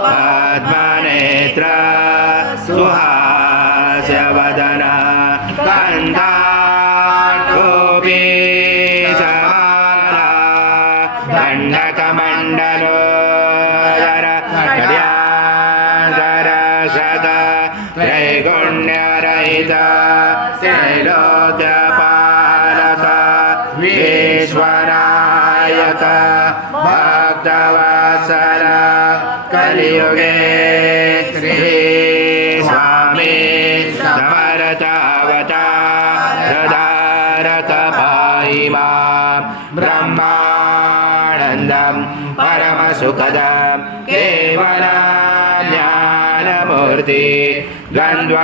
पद्मनेत्र सुहास्यवदना कन्दाटोपी समाला दण्डकमण्डलोदर कड्याधरशत त्रैगुण्यरहित त्रैलोक्यपालक विश्वनायक भक्तवत्सल कलियुगे श्री स्वामी समर्थावतारधारक पाहि मां ब्रह्मानन्दं परमसुखदं केवलज्ञानमूर्ति द्वन्द्वातीतं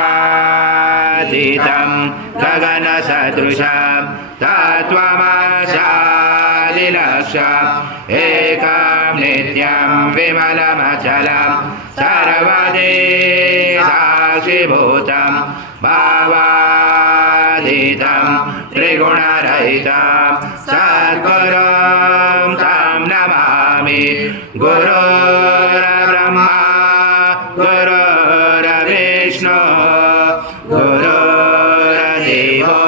गगनसदृशं तत्त्वमस्यादिलक्ष्यम् एकं नित्यं विमलमचलं सर्वदे साक्षिभूतं भावातीतं त्रिगुणरहितं सद्गुरुं तं नमामि। गुरुर्ब्रह्मा गुरुर्विष्णु गुरुर्देवो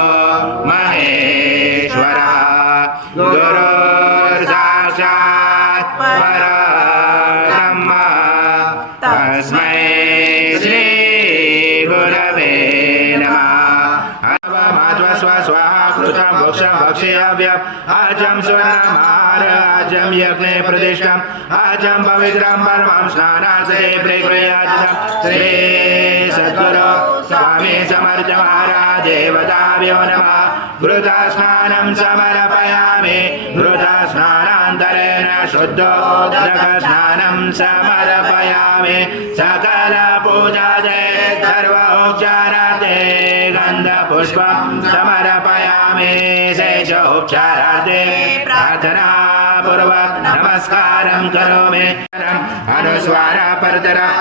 महेश्वरः गुरुर्साक्षात् परब्रह्म तस्मै श्री गुरवे नमः। स्वाहा कृतं भोक्षं भक्ष्याव्यम् आजं स्वर्णमार आजं यज्ञे प्रतिष्ठम् आजं पवित्रं परमं स्नानार्थे प्रक्रियाजितं श्री सद्गुरो स्वामी समर्थ महाराज देवताभ्यो नमः। घृतस्नानं समर्पयामि घृतस्नानान्तरेण शुद्धोदकस्नानं समर्पयामि सकल पूजादे सर्वोपचारार्थे गन्धपुष्पं समर्पयामि शेषोपचारार्थे प्रार्थनापूर्वक नमस्कारं करोमि। अनुस्वारपरतरं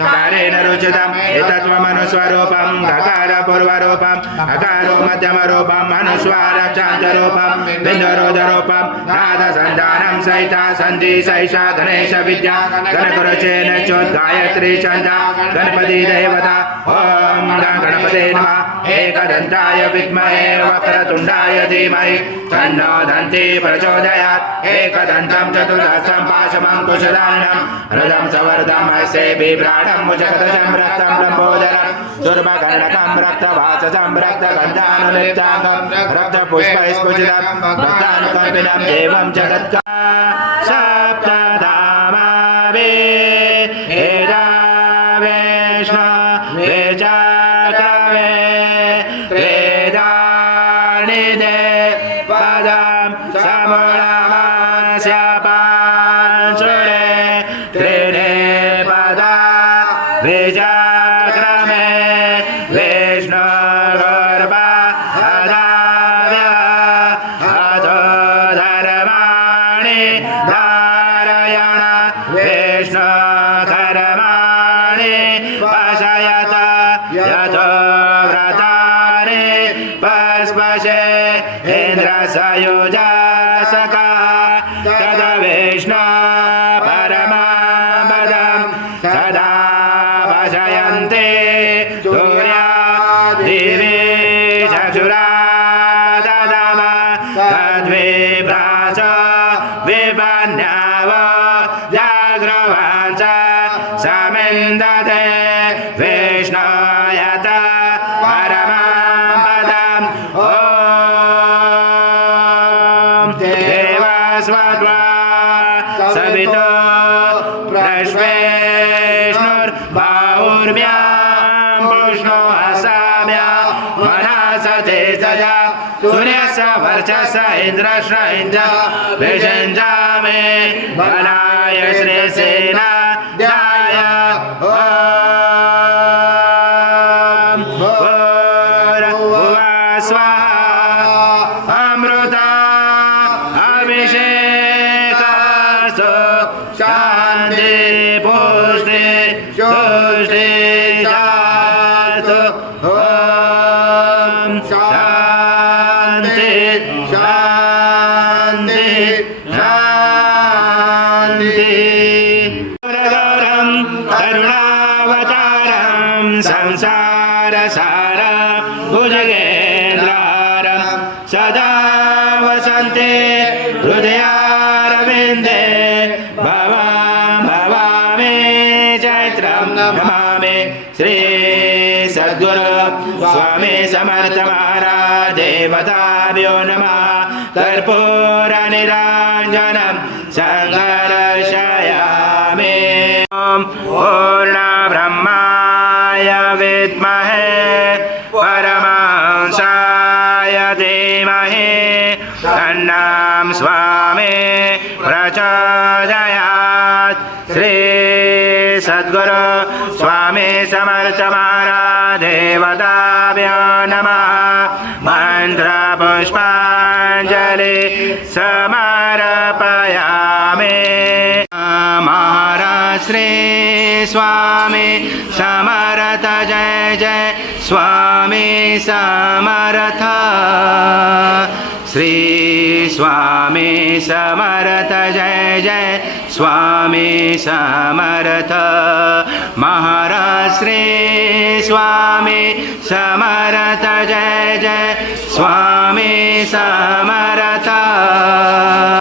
कारेण रुचितं एतत्त्वमनुस्वरूपं गकारपूर्वरूपं अकारो मध्यमरूपम् अनुस्वारक्षान्तरूपं बिन्दुरोधरूपं नादसन्धानं सहिता सन्धि सैषा गणेश विद्या गणकुरुचेन चोद्गायत्री छन्दा गणपति देवता ॐ गणपते नमः। एकदन्ताय विद्महे वक्रतुण्डाय धीमहि तन्नो दन्ती प्रचोदयात्। एकदन्तं चतुर्दशं पाशमङ्कुशधारिणं रथं सवर्धं हस्ते बिभ्राणं मुजगदजं रक्तं लम्बोदरं दुर्मकर्णकं रक्तवाससं रक्तगन्धानुलिप्ताङ्गं रक्तपुष्पैस्फुजितं भक्तानुकम्पिनं देवं जगत्का सप्तधामावे एदा वैष्णो वेजाकवे वेदानि पदं समूलमास्यपांशुरे त्रीणि पदा विजाक्रमे विष्णु गर्भाधाव्य अथो धर्माणि धारयण विष्णु कर्माणि पशयत यथो व्रतानि पस्पशे इन्द्रसयुजासका तद विष्णु परमापदं सदा भजयन्ते सूर्यादिवे चक्षुरा ददम तद्विभ्रास विपन्याव जाग्रवाच समिन्दते विष्णु यत परमापदम् ॐ देवस्वत्वा सवितो प्रश्वेष्णुर्बाहुर्भ्यां पुष्णो हसाभ्या मनसते सजा सूर्यस्य वर्चस्य इन्द्रश्च इन्द्र विषञ्जामे बलाय श्रेयसेना ध्याय स्वाहा अमृता अभिषेकास्तु शान्ति पुष्टि तुष्टि शास्तु ॐ शान्ति शान्ति शान्ति संसारसार भुजगेन्द्रारं सदा वसन्ते हृदयारविन्दे भवामि चैत्रं नमामि श्री सद्गुरु स्वामी समर्थ महाराज देवताभ्यो नमः कर्पूरनिराञ्जनं सङ्गर्षयामि पूर्णब्रह्माय विद्महे परमहंसाय धीमहि तन्नं स्वामी प्रचोदयात् श्री सद्गुरु स्वामी समर्थ महाराज देवताभ्यो नमः मन्त्रपुष्पाञ्जलि समर्पयामि महाराज श्री स्वामी समर्थ जय जय स्वामी समर्थ श्री स्वामी समर्थ जय जय स्वामी समर्थ महाराज श्री स्वामी समर्थ जय जय स्वामी समर्थ